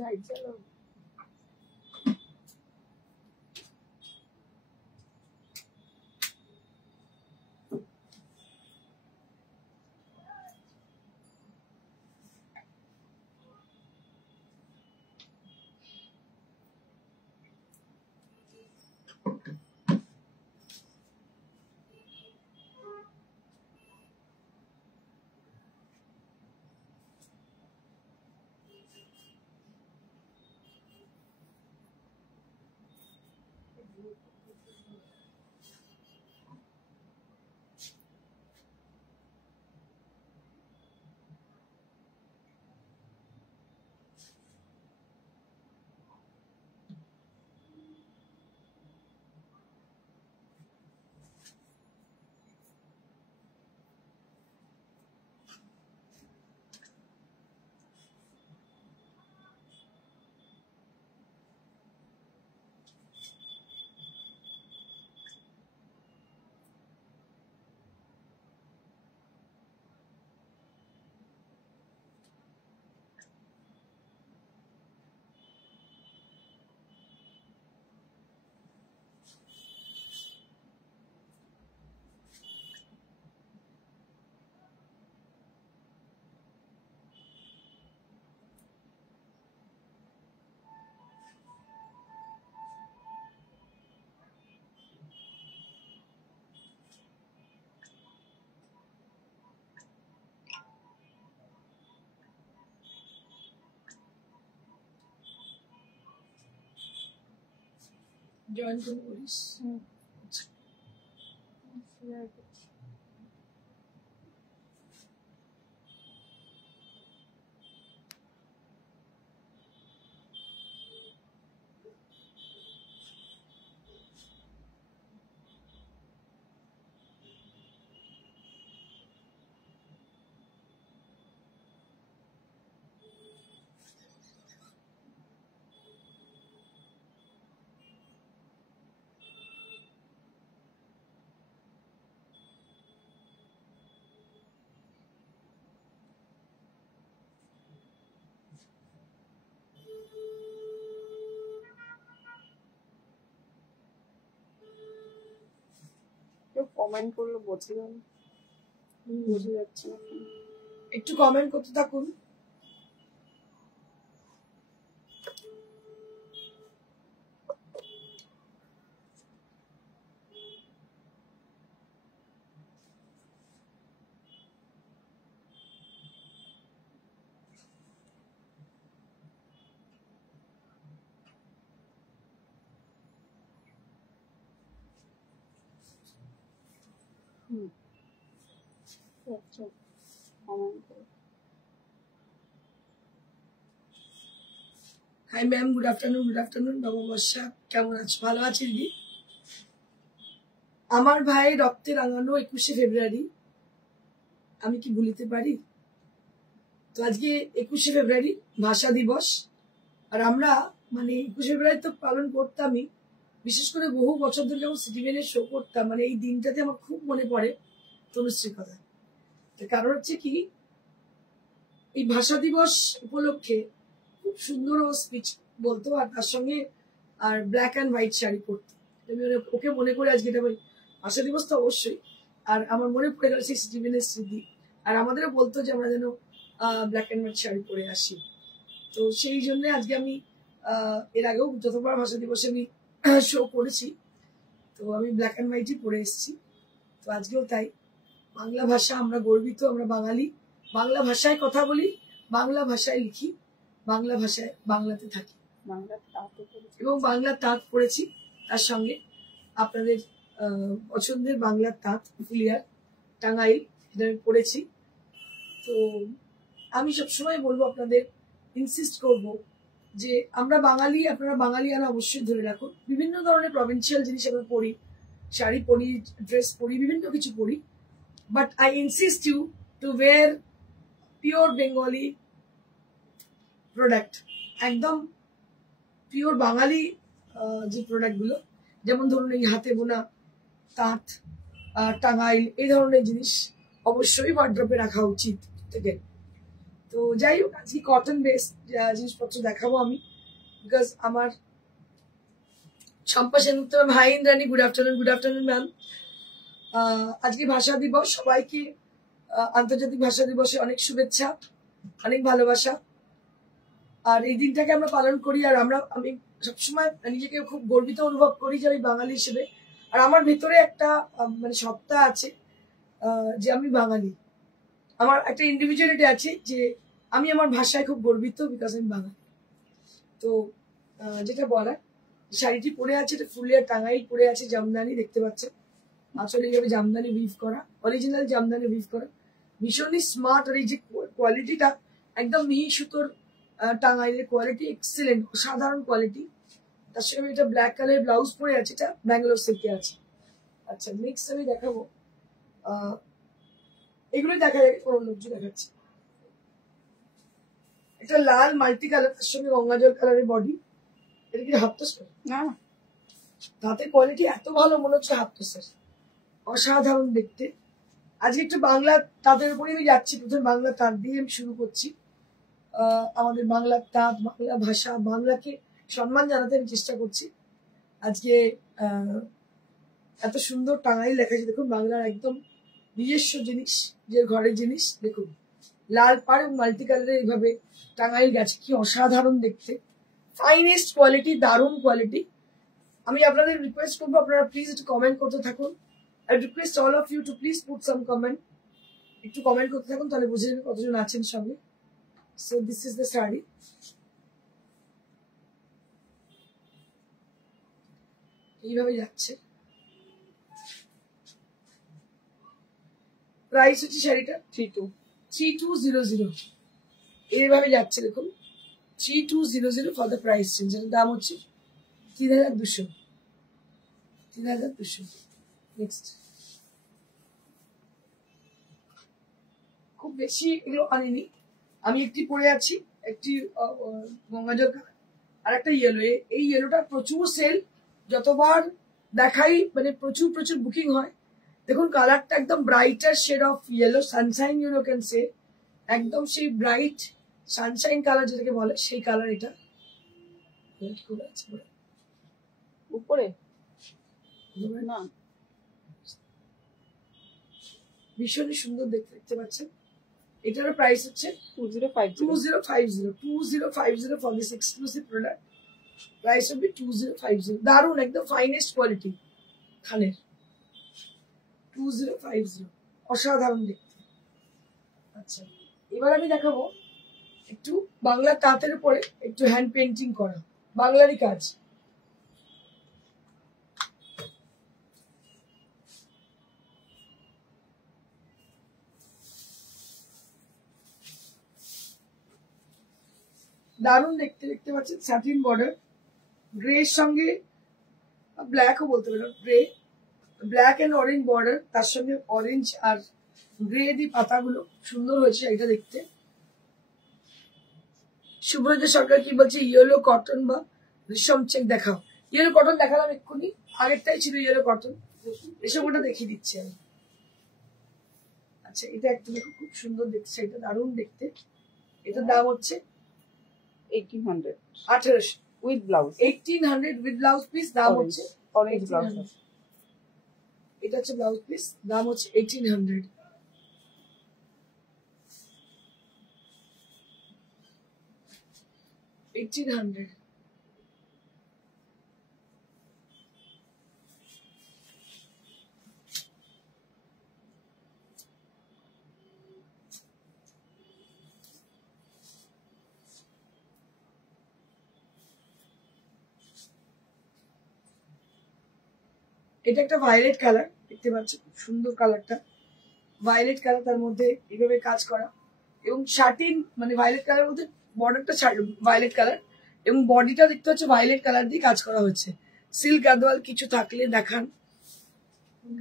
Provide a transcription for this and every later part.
Light चलो join करिस comment করলে বোঝা যাচ্ছে একটু কমেন্ট করতে থাকুন हाय मैम गुड आफ्टरनून नवबर्षा কেমন আছো ভালো আছি দিদি আমার ভাই রক্তে রাঙানো 21 ফেব্রুয়ারি আমি কি ভুলিতে পারি তো আজকে 21 ফেব্রুয়ারি ভাষা দিবস আর আমরা মানে 21 ফেব্রুয়ারি তো পালন করতামই বিশেষ করে বহু বছর ধরে যখন সিটিভেনের শো করতাম মানে এই দিনটাতে আমার খুব মনে পড়ে তনুশ্রীর কথা কারণ হচ্ছে কি এই ভাষা দিবস উপলক্ষে খুব সুন্দর স্পিচ বলতো আর তার সঙ্গে আর ব্ল্যাক অ্যান্ড হোয়াইট শাড়ি পরতো ওকে মনে করে আজকে এটা ভাষা দিবস তো অবশ্যই আর আমার মনে পড়ে গেল সেই স্টিভেনের স্মৃতি আর আমাদেরও বলতো যে আমরা যেন ব্ল্যাক অ্যান্ড হোয়াইট শাড়ি পরে আসি তো সেই জন্য আজকে আমি এর আগেও যতবার ভাষা দিবসে আমি শো করেছি তো আমি ব্ল্যাক অ্যান্ড হোয়াইটই পরে এসেছি তো আজকেও তাই বাংলা ভাষা আমরা গর্বিত আমরা বাঙালি বাংলা ভাষায় কথা বলি বাংলা ভাষায় লিখি বাংলা ভাষায় বাংলাতে থাকি এবং বাংলা তাঁত পড়েছি তার সঙ্গে আপনাদের পছন্দের বাংলার তাঁত ফুলিয়ার টাঙ্গাইল এটা আমি পড়েছি তো আমি সবসময় বলবো আপনাদের ইনসিস্ট করব যে আমরা বাঙালি আপনারা বাঙালিয়ানা অবশ্যই ধরে রাখুন বিভিন্ন ধরনের প্রভিন্সিয়াল জিনিস আমরা পড়ি শাড়ি পরি ড্রেস পরি বিভিন্ন কিছু পরি but I insist you to wear pure Bengali product একদম পিওর বাঙালি যে প্রোডাক্টগুলো যেমন ধরুন এই হাতে বোনা তাঁত টাঙ্গাইল এই ধরনের জিনিস অবশ্যই ওয়ার্ড্রপে রাখা উচিত থেকে তো যাই হোক, আজকে কটন বেসড জিনিসপত্র দেখাবো আমি, বিকজ আমার Shampa Sengupta ma'am, hi Indrani, good afternoon ma'am. আজকে ভাষা দিবস, সবাইকে আন্তর্জাতিক ভাষা দিবসে অনেক শুভেচ্ছা, অনেক ভালোবাসা। আর এই দিনটাকে আমরা পালন করি, আর আমি সবসময় নিজেকে খুব গর্বিত অনুভব করি যে আমি বাঙালি হিসেবে। আর আমার ভেতরে একটা মানে সত্তা আছে যে আমি বাঙালি, আমার একটা ইন্ডিভিজুয়ালিটি আছে যে আমি আমার ভাষায় খুব গর্বিত, বিকজ আমি বাঙালি। তো যেটা বলার, শাড়িটি পরে আছে, এটা ফুলিয়া টাঙ্গাইল পরে আছে, জামদানি দেখতে পাচ্ছেন, আসলে এইভাবে জামদানি উইভ করা, অরিজিনাল জামদানি উইভ করা, ভীষণই স্মার্ট। আর এই যে কোয়ালিটিটা, একদম মিহি সুতোর টাঙ্গাইলের কোয়ালিটি, এক্সিলেন্ট, সাধারণ কোয়ালিটি। তার সঙ্গে এটা ব্ল্যাক কালারের ব্লাউজ পরে আছে, এটা ব্যাঙ্গালোর সিল্কে আছে। আচ্ছা, নেক্সট আমি দেখাবো, এগুলোই দেখা যাবে, কোনো লোকজ দেখাচ্ছে। একটা লাল মাল্টি কালার, তার সঙ্গে গঙ্গাজল কালারের বডি। এটা কি হাফ তোস? না, তাতে কোয়ালিটি এত ভালো, মনে হচ্ছে হাফ তোসের, অসাধারণ দেখতে। আজকে একটু বাংলা তাঁতের উপরে আমি যাচ্ছি, প্রথমে বাংলা তাঁত দিয়ে আমি শুরু করছি। আমাদের বাংলার তাঁত, বাংলা ভাষা, বাংলাকে সম্মান জানাতে আমি চেষ্টা করছি। আজকে এত সুন্দর টাঙ্গাইল দেখাচ্ছে, দেখুন বাংলার একদম নিজস্ব জিনিস, যে ঘরের জিনিস। দেখুন লাল পাড় এবং মাল্টি কালারের এইভাবে টাঙ্গাইল গেছে, কি অসাধারণ দেখতে, ফাইনেস্ট কোয়ালিটি, দারুণ কোয়ালিটি। আমি আপনাদের রিকোয়েস্ট করবো, আপনারা প্লিজ একটু কমেন্ট করতে থাকুন। I request all of you to please put some comment. একটু কমেন্ট করতে থাকুন, তাহলে বুঝে যাবেন কতজন আছেন সঙ্গে। So this is the sari. এইভাবে যাচ্ছে, প্রাইস হচ্ছে শাড়িটা 3200। এইভাবে যাচ্ছে, দেখুন 3200 ফর দ্য প্রাইস চেঞ্জ। এর দাম হচ্ছে 3200। নেক্সট, খুব বেশি এগুলো আনিনি, আমি একটি পরে আছি, একটি গঙ্গাজল কালার আর একটা ইয়েলো। এই ইয়েলোটা প্রচুর সেল, যতবার দেখাই মানে প্রচুর বুকিং হয়। দেখুন কালারটা একদম brighter shade of yellow, sunshine yellow can say, একদম সেই ব্রাইট সানশাইন কালার যেটাকে বলে, সেই কালার। এটা উপরে না, ভীষণই সুন্দর দেখতে পাচ্ছেন। এটার প্রাইস হচ্ছে 2050 for this exclusive product. Price হবে 2050। দারুন, একদম ফাইনেস্ট কোয়ালিটি থানের, 2050, অসাধারণ দেখতে। আচ্ছা, এবার আমি দেখাবো একটু বাংলা তাঁতের উপরে একটু হ্যান্ড পেন্টিং করা, বাংলারই কাজ। দারুণ দেখতে পাচ্ছেন, স্যাটিন বর্ডার, গ্রে এর সঙ্গে ব্ল্যাকও বলতে পারেন, grey, black and orange border, তার সঙ্গে অরেঞ্জ আর গ্রে দি পাতাগুলো, সুন্দর হয়েছে এটা দেখতে। সুব্রত সরকার কি বলছে, ইয়েলো কটন বা রেশম চেক দেখাও। ইয়েলো কটন দেখালাম এক্ষুনি, আগেরটাই ছিল ইয়েলো কটন, রেশম ওটা দেখিয়ে দিচ্ছি আমি। আচ্ছা, এটা একটু দেখো, খুব সুন্দর দেখছে, এটা দারুণ দেখতে। এটার দাম হচ্ছে 1800 with blouse, 1800 with blouse piece, দাম হচ্ছে orange blouse। এটা হচ্ছে ব্লাউজ পিস, দাম হচ্ছে 1800। এটা একটা ভায়োলেট কালার, দেখতে পাচ্ছেন খুব সুন্দর কালারটা, ভায়োলেট কালার, তার মধ্যে এইভাবে কাজ করা, এবং শার্টিন মানে ভায়োলেট কালার মধ্যে বর্ডারটা ভায়োলেট কালার, এবং বডিটা দেখতে হচ্ছে ভায়োলেট কালার দিয়ে কাজ করা হচ্ছে। সিল্ক গাদওয়াল কিছু থাকলে দেখান,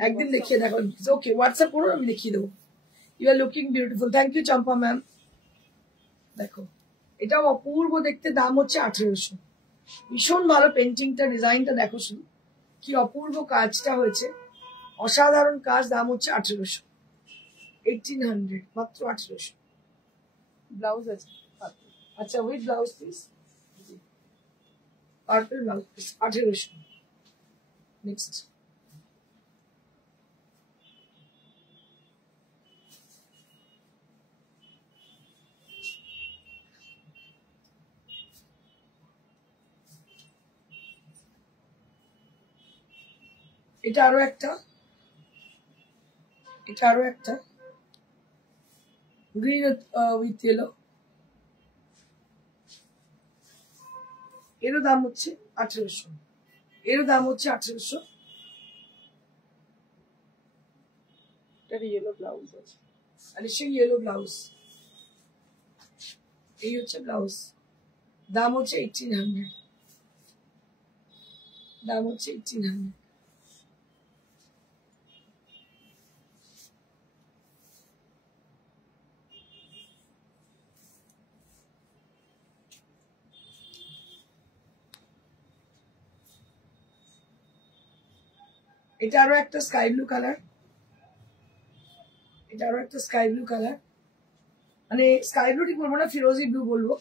একদিন দেখিয়ে দেখান। ওকে, হোয়াটসঅ্যাপ করুন, আমি দেখিয়ে দেবো। You are looking beautiful, thank you Champa ma'am. দেখো এটাও অপূর্ব দেখতে, দাম হচ্ছে 1800। ভীষণ ভালো পেন্টিংটা, ডিজাইনটা দেখো শুধু, কি অপূর্ব কাজটা হয়েছে, অসাধারণ কাজ, দাম হচ্ছে 1800, 1800, মাত্র 1800। ব্লাউজ আছে। আচ্ছা with blouse piece, purple blouse piece 1800। Next এটা আরো একটা, এটা আরো একটা গ্রিন উইথ ইয়েলো, এরও দাম হচ্ছে 1800, এরও দাম হচ্ছে 1800। এটা ইয়েলো ব্লাউজ আছে, আর সেই ইয়েলো ব্লাউজ, এই হচ্ছে ব্লাউজ, দাম হচ্ছে 1800, দাম হচ্ছে 1800। এটা আরো একটা স্কাই ব্লু কালার, এটা আরো একটা স্কাই ব্লু কালার, মানে স্কাই ব্লু ঠিক বলবো না, ফিরোজি ব্লু বলবো।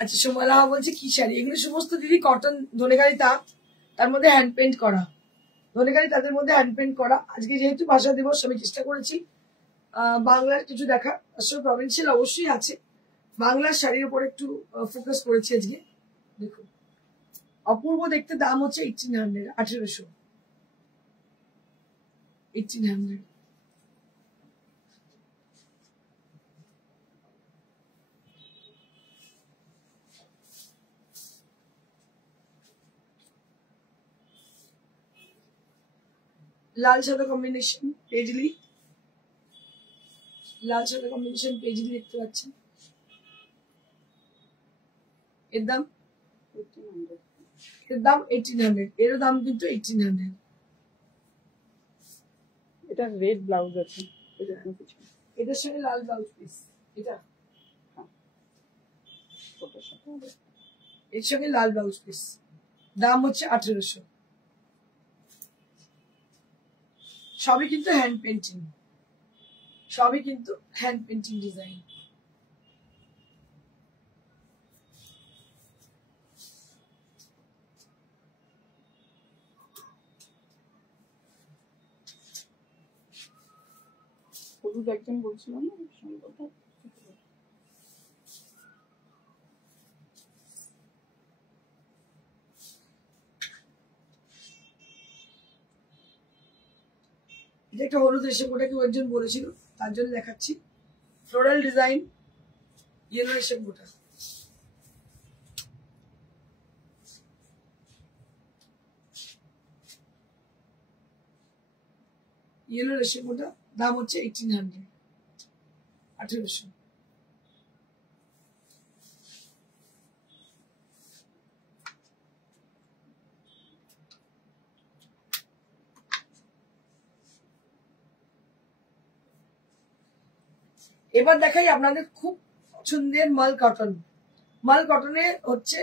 আচ্ছা সোমালা বলছে কি শাড়ি এগুলো? সমস্ত দিদি কটন, ধনেখালি তাঁত, তার মধ্যে হ্যান্ড পেন্ট করা, ধনেখালি তাদের মধ্যে হ্যান্ড পেন্ট করা। আজকে যেহেতু ভাষা দিবস আমি চেষ্টা করেছি বাংলার কিছু দেখা, আসলে প্রভিন্সিয়াল অবশ্যই আছে, বাংলার শাড়ির উপর একটু ফোকাস করেছি আজকে। দেখুন অপূর্ব দেখতে, দাম হচ্ছে 1800, 1800, 1800। লাল সাদা কম্বিনেশন পেজলি, লাল সাদা কম্বিনেশন পেজলি দেখতে পাচ্ছেন, এর দাম 1800। এর দাম 1800, এর দাম কিন্তু 1800। এটা রেড ব্লাউজ আছে, এটা কিছু এটার সঙ্গে লাল ব্লাউজ পিস, এটা ফটোর সাথে হবে। এর সঙ্গে লাল ব্লাউজ পিস, দাম হচ্ছে 1800। সবই কিন্তু হ্যান্ড পেন্টিং, সবই কিন্তু হ্যান্ড পেন্টিং ডিজাইন। হলুদ একজন বলছিল না সম্ভবত, এটা একটা হলুদ রেশম, ওটা কেউ একজন বলেছিল তার জন্য দেখাচ্ছি, ফ্লোরাল ডিজাইন ইয়েলো রেশম গোটা, ইয়েলো রেশম গোটা, দাম হচ্ছে 1800, 1800। এবার দেখাই আপনাদের খুব পছন্দের মাল কটন, মাল কটনে হচ্ছে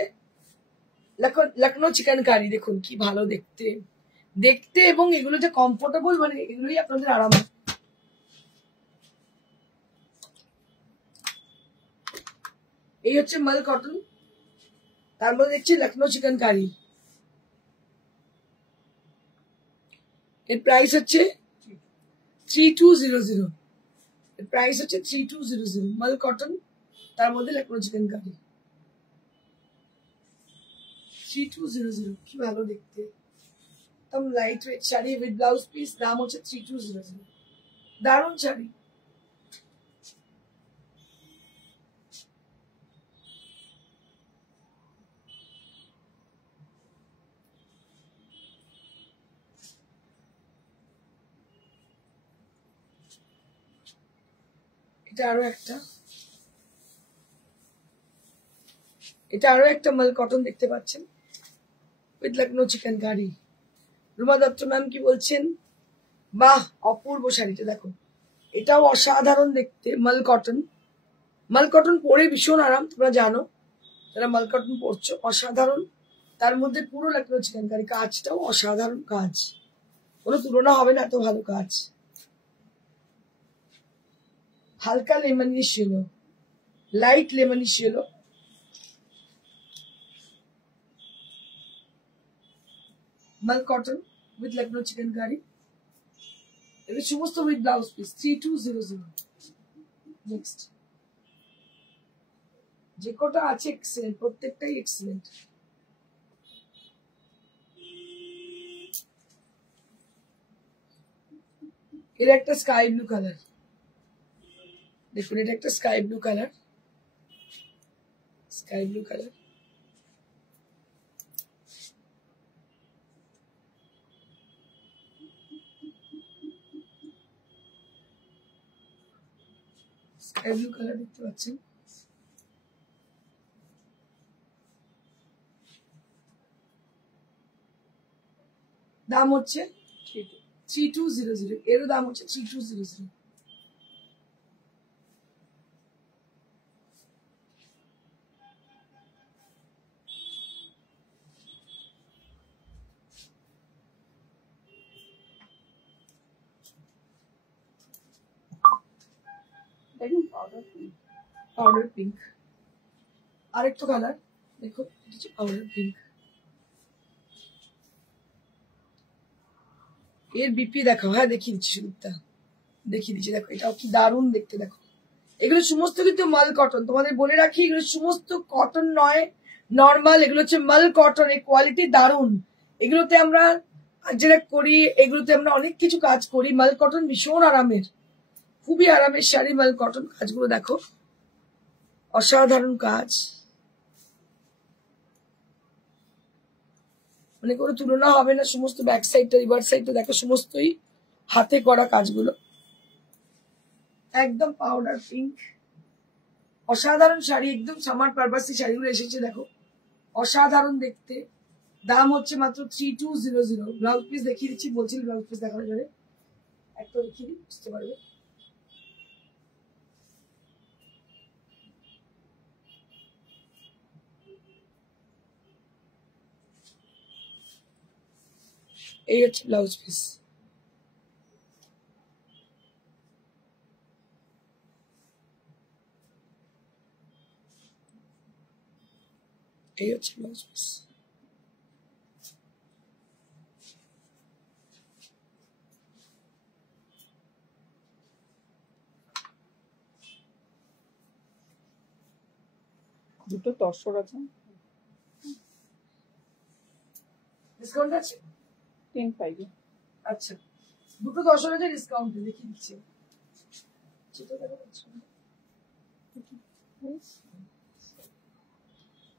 লখনৌ চিকেনকারি। দেখুন কি ভালো দেখতে, দেখতে এবং এগুলো যে কমফোর্টেবল, মানে এগুলোই আপনাদের আরাম। এই হচ্ছে মাল কটন, তার মধ্যে দেখছি লখনৌ চিকেনকারি, এর প্রাইস হচ্ছে 3200, এর প্রাইস হচ্ছে 3200, মাল কটন তার মধ্যে লখনৌ চিকেনকারি 3200, কি ভালো দেখতে, একদম light weight sari with blouse piece, দাম হচ্ছে 3200, দারুণ শাড়ি। এটা আরো একটা, এটা আরো একটা মাল কটন দেখতে পাচ্ছেন উইথ লখনৌ চিকেনকারি। রুমা দত্ত ম্যাম কি বলছেন? বাহ অপূর্ব শাড়িটা দেখো, এটাও অসাধারণ দেখতে, মাল কটন, মাল কটন পরে ভীষণ আরাম, তোমরা জানো যারা মাল কটন পরছো, অসাধারণ, তার মধ্যে পুরো লখনৌ চিকেনকারি, কাজটাও অসাধারণ কাজ, কোনো তুলনা হবে না, এত ভালো কাজ। হালকা lemonish yellow, light lemonish yellow, মাল কটন উইথ লখনৌ চিকেনকারি, এগুলো সমস্ত উইথ ব্লাউজ পিস 3200। নেক্সট, যে কটা আছে এক্সেলেন্ট, প্রত্যেকটাই এক্সেলেন্ট। এর একটা স্কাই ব্লু কালার, দেখুন এটা একটা sky blue colour, sky blue colour. Sky blue colour দেখতে পাচ্ছেন। দাম হচ্ছে 3200, এরও দাম হচ্ছে 3200। দেখুন পাউডার পিঙ্ক। পাউডার পিঙ্ক, আরেকটা কালার দেখো, পাউডার পিঙ্ক। এর বিপি দেখো, হ্যাঁ দেখিয়ে দিচ্ছি, সুদীপ্তা দেখিয়ে দিচ্ছি, দেখো এটাও কি দারুণ দেখতে। দেখো এগুলো সমস্ত কিন্তু মাল কটন, তোমাদের বলে রাখি এগুলো সমস্ত কটন নয়, নর্মাল, এগুলো হচ্ছে মাল কটন। এই কোয়ালিটি দারুণ। এগুলোতে আমরা যেটা করি, এগুলোতে আমরা অনেক কিছু কাজ করি। মাল কটন ভীষণ আরামের, খুবই আরামের শাড়ি। মাল কটন, কাজগুলো দেখো, অসাধারণ কাজ, মানে কোনো তুলনা হবে না। সমস্ত ব্যাক সাইডটা, রিভার সাইডটা দেখো, সমস্তই হাতে করা কাজগুলো, একদম পাউডার পিঙ্ক, অসাধারণ শাড়ি, একদম সামার পারপাসি শাড়িগুলো এসেছে দেখো, অসাধারণ দেখতে। দাম হচ্ছে মাত্র 3200। ব্লাউজ পিস দেখিয়ে দিচ্ছি, বলছিল ব্লাউজ পিস দেখানো যাবে, একটা দেখিয়ে দিই, বুঝতে পারবে। এই হচ্ছে ব্লাউজ পিস। এই হচ্ছে ব্লাউজ পিস। দুটো তসর আছে, ডিসকাউন্ট আছে 10.5 এ। আচ্ছা, দুটো 10 হাজার ডিসকাউন্ট দেখিয়ে দিচ্ছি।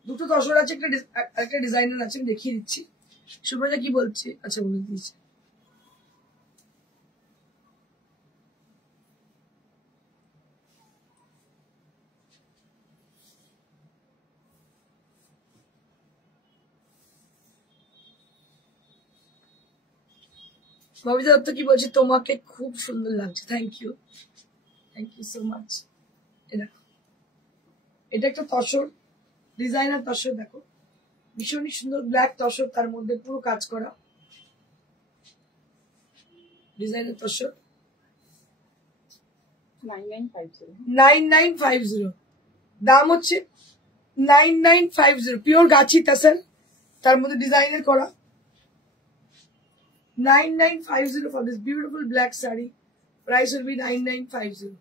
দুটো 10 আছে, একটা ডিজাইনার আছে, আমি দেখিয়ে দিচ্ছি। সুব্রজা কি বলছি, আচ্ছা বলে দিয়েছি। ববিতা দত্ত কি বলছে, তোমাকে খুব সুন্দর লাগছে, থ্যাংক ইউ সো মাচ। এটা একটা তসর, ডিজাইনার তসর, দেখো ভীষণই সুন্দর ব্ল্যাক তসর, তার মধ্যে পুরো কাজ করা ডিজাইনার তসর। 9950। 9950, দাম হচ্ছে 9950, পিওর গাছি তাসার, তার মধ্যে ডিজাইনের করা। 9950 for this beautiful black saree. Price will be 9950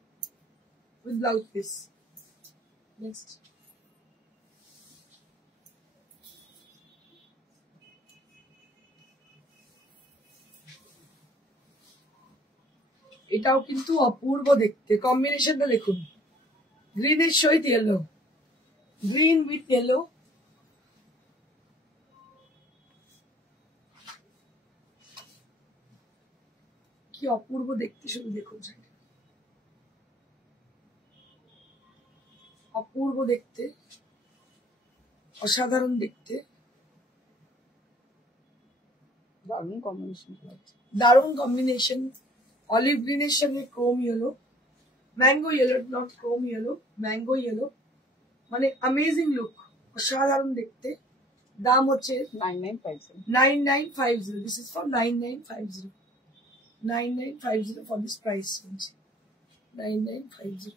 with blouse piece. Next. এটাও কিন্তু অপূর্ব দেখতে, কম্বিনেশনটা দেখুন, গ্রিনের সহিত ইয়েলো, গ্রিন উইথ ইয়েলো, কি অপূর্ব দেখতে, শুধু দেখুন, অপূর্ব দেখতে, অসাধারণ দেখতে, দারুণ কম্বিনেশন, দারুণ কম্বিনেশন। অলিভ গ্রিনের সঙ্গে Chrome yellow, mango yellow, not Chrome yellow, mango yellow, মানে অ্যামেজিং লুক, অসাধারণ দেখতে। দাম হচ্ছে 9950। 9950, this is for 9950, 9950 for this price. 9950।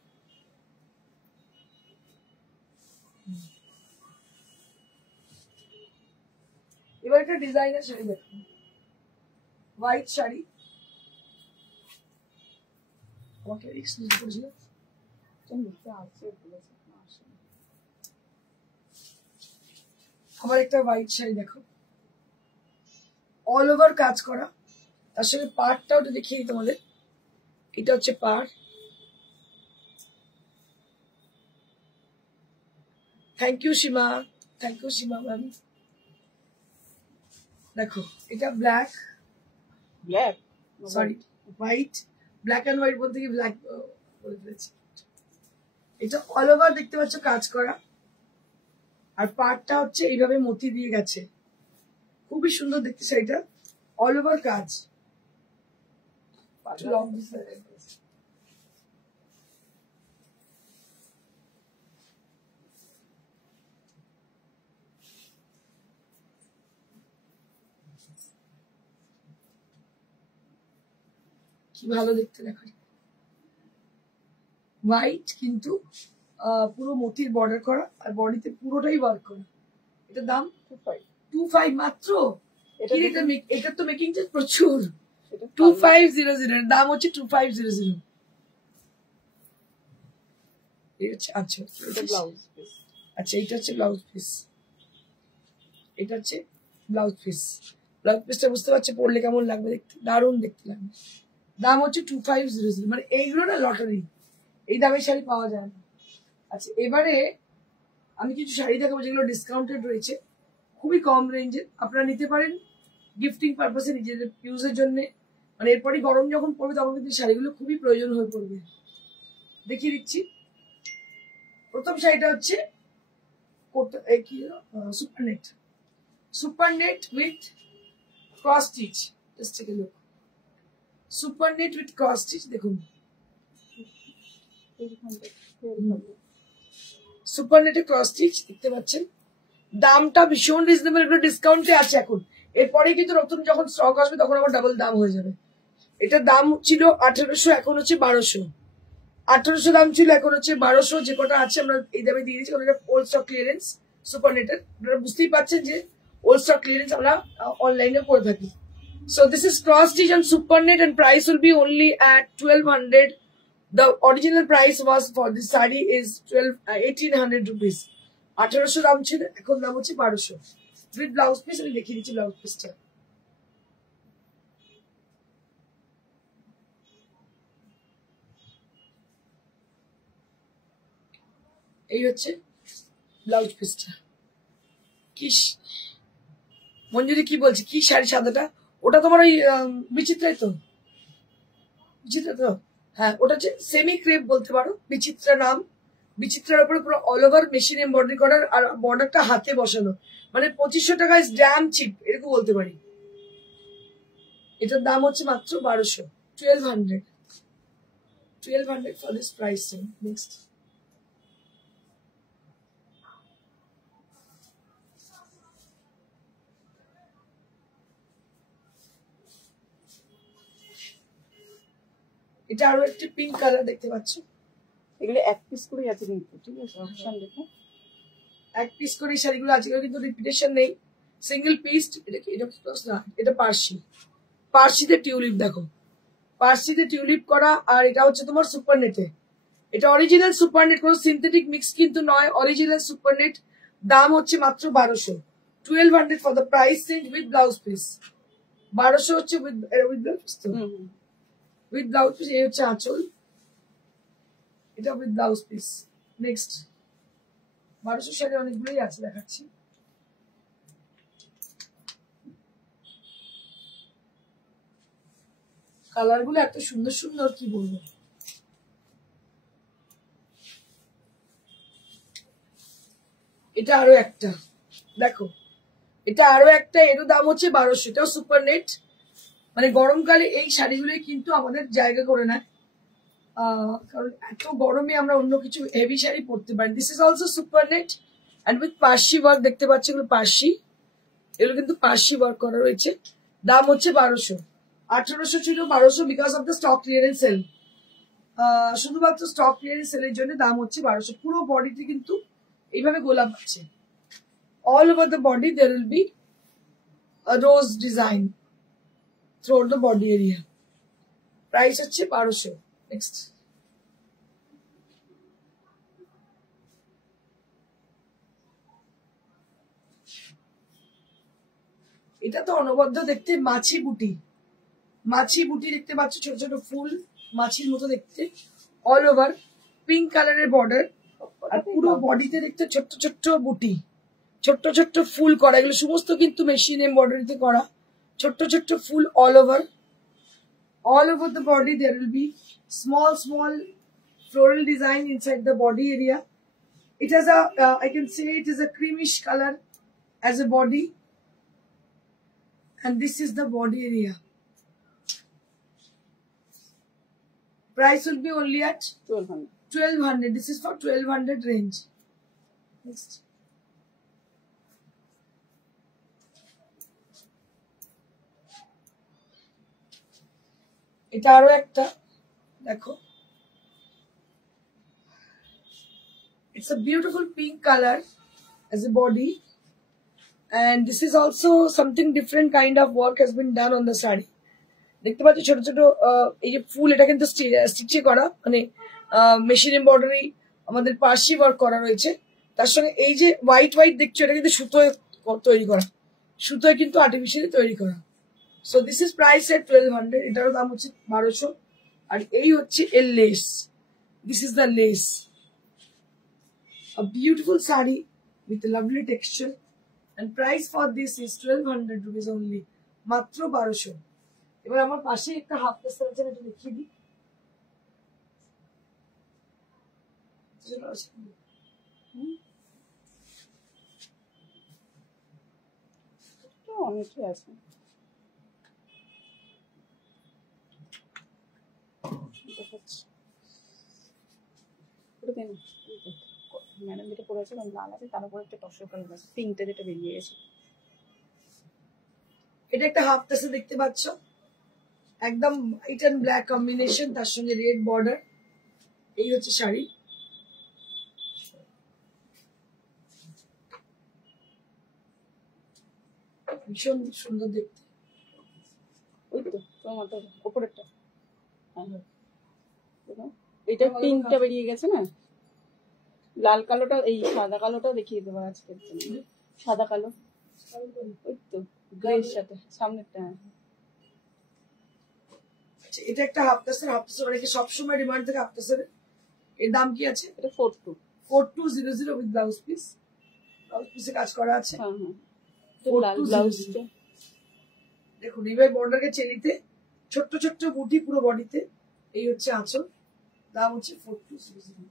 এবার একটা ডিজাইনার শাড়ি দেখুন, হোয়াইট শাড়ি, আমাকে এক্সক্লুসিভ করেছিল। আবার একটা হোয়াইট শাড়ি দেখো, অল ওভার কাজ করা, তার সঙ্গে পাড়টাও তো দেখিয়ে দিই তোমাদের। এটা হচ্ছে পাড়। Thank you Seema, thank you Seema ma'am. দেখো এটা black, sorry white, black and white বলতে কি ব্ল্যাক বলে ফেলেছি। এটা অল ওভার দেখতে পাচ্ছ কাজ করা, আর পাড়টা হচ্ছে এইভাবে মতি দিয়ে গেছে, খুবই সুন্দর দেখতে শাড়িটা, অল ওভার কাজ। কি ভালো দেখতে দেখো, হোয়াইট কিন্তু পুরো মতির বর্ডার করা, আর বডিতে পুরোটাই ওয়ার্ক করা। এটার দাম 25 মাত্র। এটার তো মেকিং চার্জ প্রচুর। 2500 এর দাম হচ্ছে 2500। আচ্ছা আচ্ছা, এটা হচ্ছে ব্লাউজ পিস, এটা হচ্ছে ব্লাউজ পিস। ব্লাউজ পিসটা বুঝতে পারছো পরলে কেমন লাগবে দেখতে, দারুণ দেখতে লাগবে। দাম হচ্ছে 2500। মানে এইগুলো না লটারি, এই দামে শাড়ি পাওয়া যায় না। আচ্ছা এবারে আমি কিছু শাড়ি দেখাবো যেগুলো ডিসকাউন্টেড রয়েছে, খুবই কম রেঞ্জে, আপনারা নিতে পারেন গিফটিং পারপাসে, নিজেদের ইউজের জন্য। মানে এরপরই গরম যখন পড়বে তখন কিন্তু শাড়িগুলো খুবই প্রয়োজন হয়ে পড়বে। দেখিয়ে দিচ্ছি। প্রথম শাড়িটা হচ্ছে কি super net, super net with cross stitch. Just take a look, super net with cross stitch. দেখুন সুপার নেটে ক্রস স্টিচ দেখতে পাচ্ছেন। দামটা ভীষণ রিজনেবল, এগুলো ডিসকাউন্টে আছে এখন। এরপরে কিন্তু নতুন যখন স্টক আসবে তখন আবার ডাবল দাম হয়ে যাবে। এটার দাম ছিল 1800, এখন হচ্ছে 1200। 1800 দাম ছিল, এখন হচ্ছে 1200। যে কটা আছে আমরা এই দামে দিয়ে দিচ্ছি, কারণ এটা ওল্ড স্টক ক্লিয়ারেন্স সুপার নেটের। আপনারা বুঝতেই পারছেন যে ওল্ড স্টক ক্লিয়ারেন্স আমরা অনলাইনে করে থাকি। So this is cross stitch and super net, and price will be only at 1200. The original price was for this saree is 1800 rupees. 1800 দাম ছিল, এখন দাম হচ্ছে 1200 with blouse piece। আমি দেখিয়ে দিচ্ছি ব্লাউজ পিসটা। এই হচ্ছে ব্লাউজ পিসটা। কি মঞ্জুরি কি বলছি, কি শাড়ি সাদাটা? ওটা তোমার ওই বিচিত্রাই তো, বিচিত্রা তো, হ্যাঁ ওটা হচ্ছে সেমি ক্রেপ বলতে পারো, বিচিত্রা নাম। বিচিত্রার উপরে পুরো অল ওভার মেশিন এমব্রয়ডারি করার, আর বর্ডারটা হাতে বসানো। মানে 2500 টাকায় ড্যাম চিপ এরকম বলতে পারি। এটার দাম হচ্ছে মাত্র 1200, 1200 for this price. Next এটা আরো একটি পিঙ্ক কালার দেখতে পাচ্ছ। এগুলো এক পিস করে আছে কিন্তু, ঠিক আছে অপশন দেখো, এক পিস করে এই শাড়িগুলো আছে, কিন্তু রিপিটেশন নেই, সিঙ্গেল পিস। এটা কি, এটা না, এটা পার্সি, পার্সিতে টিউলিপ। দেখো পার্সিতে টিউলিপ করা, আর এটা হচ্ছে তোমার সুপার নেটে। এটা অরিজিনাল সুপার নেট, কোনো সিনথেটিক মিক্স কিন্তু নয়, অরিজিনাল সুপার নেট। দাম হচ্ছে মাত্র 1200, 1200 for the price range with blouse piece. 1200 হচ্ছে উইথ ব্লাউজ পিস তো, উইথ ব্লাউজ পিস। এই হচ্ছে আঁচল, এটা with blouse piece. Next 1200 sari অনেকগুলোই আছে, দেখাচ্ছি। কালার গুলো এত সুন্দর সুন্দর, কি বলবো। এটা আরো একটা, দেখো এটা আরো একটা, এরও দাম হচ্ছে 1200। এটাও সুপার নেট। মানে গরমকালে এই শাড়িগুলোই কিন্তু আমাদের জায়গা করে নেয়, কারণ এত গরমে আমরা অন্য কিছু হেভি শাড়ি পরতে পারি। This is also super net and with Parsi work. দেখতে পাচ্ছি এগুলো পার্সি, এগুলো কিন্তু পার্সি ওয়ার্ক করা রয়েছে। দাম হচ্ছে 1200, 1800 ছিল 1200 because of the stock clearance sale. শুধুমাত্র স্টক ক্লিয়ারেন্স সেলের জন্য দাম হচ্ছে 1200। পুরো বডিতে কিন্তু এইভাবে গোলাপ আছে। All over the body there will be a rose design throughout the body area. Price হচ্ছে 1200। নেক্সট, এটা তো অনবদ্য দেখতে, মাছি বুটি। মাছি বুটি দেখতে পাচ্ছ, ছোট ছোট ফুল মাছির মতো দেখতে, অল ওভার পিঙ্ক কালারের বর্ডার, আর পুরো বডিতে দেখতে ছোট্ট ছোট্ট বুটি, ছোট্ট ছোট্ট ফুল করা। এগুলো সমস্ত কিন্তু মেশিন এমব্রয়ডারিতে করা, ছোট্ট ছোট্ট ফুল all over the body. There will be small floral design inside the body area. It has a I can say it is a creamish color as a body, and this is the body area. Price will be only at 1200. This is for 1200 range. Next, এটা আরো একটা দেখো, it's a beautiful pink color as a body, and this is also something different kind of work has been done on the sari. দেখতে পাচ্ছ ছোট ছোট এই যে ফুল, এটা কিন্তু স্টিচে করা, মানে মেশিন এমব্রয়ডারি আমাদের পার্সি ওয়ার্ক করা রয়েছে। তার সঙ্গে এই যে হোয়াইট দেখছো, এটা কিন্তু সুতোয় তৈরি করা, সুতোয় কিন্তু আর্টিফিশিয়ালি তৈরি করা। So this is priced at 1200. এটারও দাম হচ্ছে 1200। আর এই হচ্ছে এর less, this is the lace, a beautiful sari with a lovely texture, and price for this is 1200 rupees only, মাত্র 1200। এবার আমার পাশে একটা হাফ পেস্টার আছে, এটা দেখিয়ে দিই। অনেকই আছে। ম্যাডাম যেটা পড়েছে লাল আছে, তার উপরে একটা টসর কালার আছে, পিঙ্কটা যেটা বেরিয়ে গেছে। এটা একটা হাফ পেস্টার দেখতে পাচ্ছ, একদম হোয়াইট এন্ড ব্ল্যাক কম্বিনেশন, তার সঙ্গে রেড বর্ডার। এই হচ্ছে শাড়ি। ভীষণ সুন্দর দেখতে। ওই তো তোমার উপরেরটা, এটা পিঙ্কটা বেরিয়ে গেছে না, লাল কালোটা, এই সাদা কালোটাও দেখিয়ে দেবো আজকের জন্য। সাদা কালো, ওই তো গ্রের সাথে সামনেরটা। এটা একটা হাফ পেস্টার। হাফ পেস্টার অনেকে সবসময় ডিমান্ড থাকে হাফ পেস্টার। এর দাম কি আছে? এটা 4200 উইথ ব্লাউজ পিস। ব্লাউজ পিসে কাজ করা আছে। দেখুন এইভাবে বর্ডারকে চেলিতে ছোট্ট ছোট্ট বুটি পুরো বডিতে। এই হচ্ছে আঁচল, দাম হচ্ছে 4200।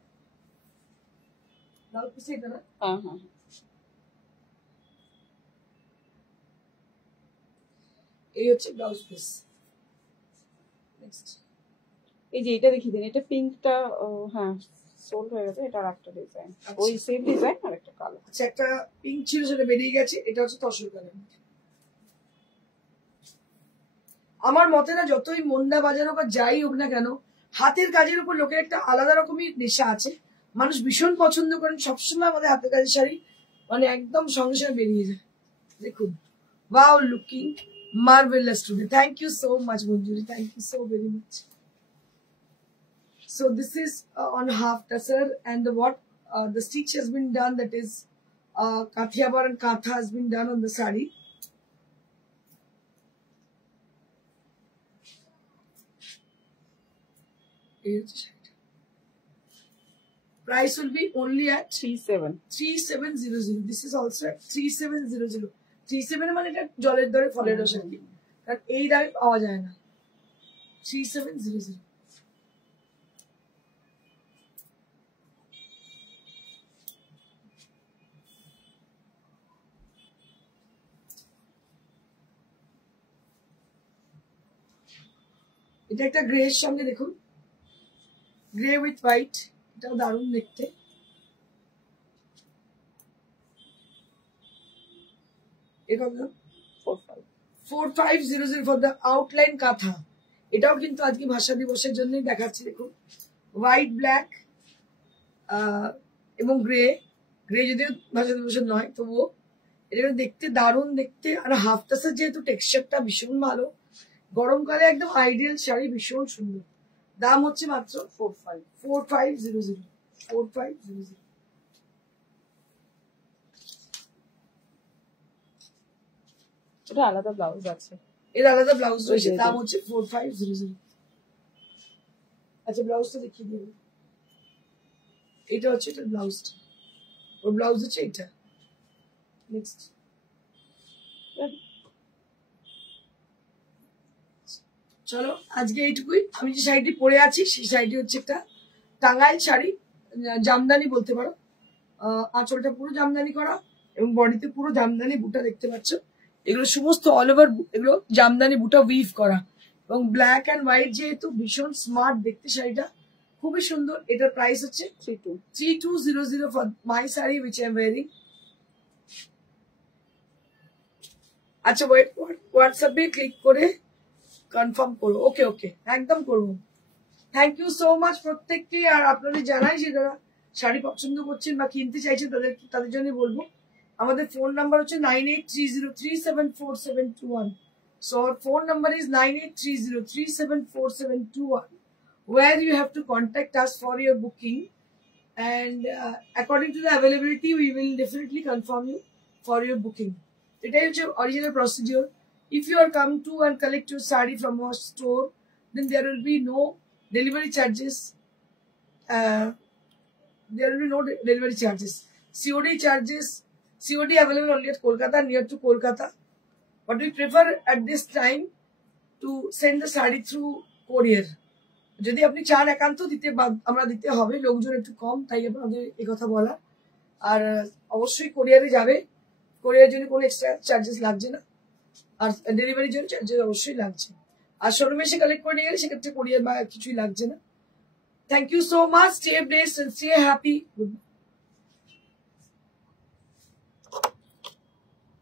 ব্লাউজ পিসে এটা না, এই হচ্ছে ব্লাউজ পিস। নেক্সট, এই যে এটা দেখিয়ে দিন, এটা পিঙ্কটা হ্যাঁ সোল্ড হয়ে গেছে। এটা আরেকটা ডিজাইন, ওই সেম ডিজাইন আর একটা কালো। আচ্ছা, একটা পিঙ্ক ছিল সেটা বেরিয়ে গেছে, এটা হচ্ছে তসর কালার। আমার মতে না, যতই মন্দা বাজার হোক আর যাই হোক না কেন, হাতের কাজের উপর লোকের একটা আলাদা রকমই নেশা আছে। মানুষ ভীষণ পছন্দ করেন, সবসময় আমাদের হাতের কাজের শাড়ি মানে একদম সঙ্গে সঙ্গে বেরিয়ে যায়। দেখুন, wow, looking marvelous today. Thank you so much, Manjuri. Thank you so very much. So this is on half tassar, and the stitch has been done, that is kathiabar and katha has been done on the sari. Price will be only at 3700. This is also at 3700. 37 মানে এটা জলের দরে ফলের রস আর কি, কারণ এই দামে পাওয়া যায় না। 3700। এটা একটা গ্রে এর সঙ্গে, দেখুন গ্রে উইথ হোয়াইট, এটাও দারুণ দেখতে। এটা 4500 ফর দ্য আউটলাইন কাঁথা। এটাও কিন্তু আজকে ভাষা দিবসের জন্যই দেখাচ্ছি। দেখুন হোয়াইট, ব্ল্যাক এবং গ্রে। গ্রে যদিও ভাষা দিবসের নয়, তবুও এটা দেখতে দারুণ দেখতে। আর হাফ টাসের যেহেতু টেক্সচারটা ভীষণ ভালো, গরমকালে একদম আইডিয়াল শাড়ি, ভীষণ সুন্দর। দাম হচ্ছে মাত্র 4500। 4500। এটা আলাদা ব্লাউজ আছে, এর আলাদা ব্লাউজ রয়েছে, দাম হচ্ছে 4500। আচ্ছা ব্লাউজটা দেখিয়ে দিই। এটা হচ্ছে এটা ব্লাউজটা, ওর ব্লাউজ হচ্ছে এটা। নেক্সট চলো, আজকে এইটুকুই। আমি যে শাড়িটি পরে আছি সেই শাড়িটি হচ্ছে একটা টাঙ্গাইল শাড়ি, জামদানি বলতে পারো। আঁচলটা পুরো জামদানি করা এবং বডিতে পুরো জামদানি বুটা দেখতে পাচ্ছ। এগুলো সমস্ত অল ওভার এগুলো জামদানি বুটা উইভ করা, এবং ব্ল্যাক অ্যান্ড হোয়াইট যেহেতু ভীষণ স্মার্ট দেখতে শাড়িটা, খুবই সুন্দর। এটার প্রাইস হচ্ছে 3200 for my sari which I am wiring. আচ্ছা ওয়েট, হোয়াটসঅ্যাপে ক্লিক করে কনফার্ম করবো। ওকে ওকে, একদম করবো। থ্যাংক ইউ সো মাচ প্রত্যেককে। আর আপনাদের জানাই যে যারা শাড়ি পছন্দ করছেন বা কিনতে চাইছেন তাদের জন্য বলবো, আমাদের ফোন নাম্বার হচ্ছে 9830374721। So our phone number is 9830374721, where you have to contact us for your booking, and according to the availability we will definitely confirm you for your booking. It is your original procedure. If you are come to and collect your sari from our store, then there will be no delivery charges. There will be no delivery charges. COD charges, COD available only at Kolkata, near to Kolkata. But we prefer at this time to send the sari through courier. যদি আপনি চান একান্ত দিতে, আমরা দিতে হবে, লোকজন একটু কম, তাই আপনাদের এই কথা বলা। আর অবশ্যই কোরিয়ারে যাবে, কোরিয়ার জন্য কোনো এক্সট্রা চার্জেস লাগছে না, আর ডেলিভারির জন্য চার্জেস অবশ্যই লাগছে। আর শোরুমে এসে কালেক্ট করে নিয়ে গেলে সেক্ষেত্রে কোরিয়ার বা কিছুই লাগছে না। Thank you so much, stay blessed and stay happy. Good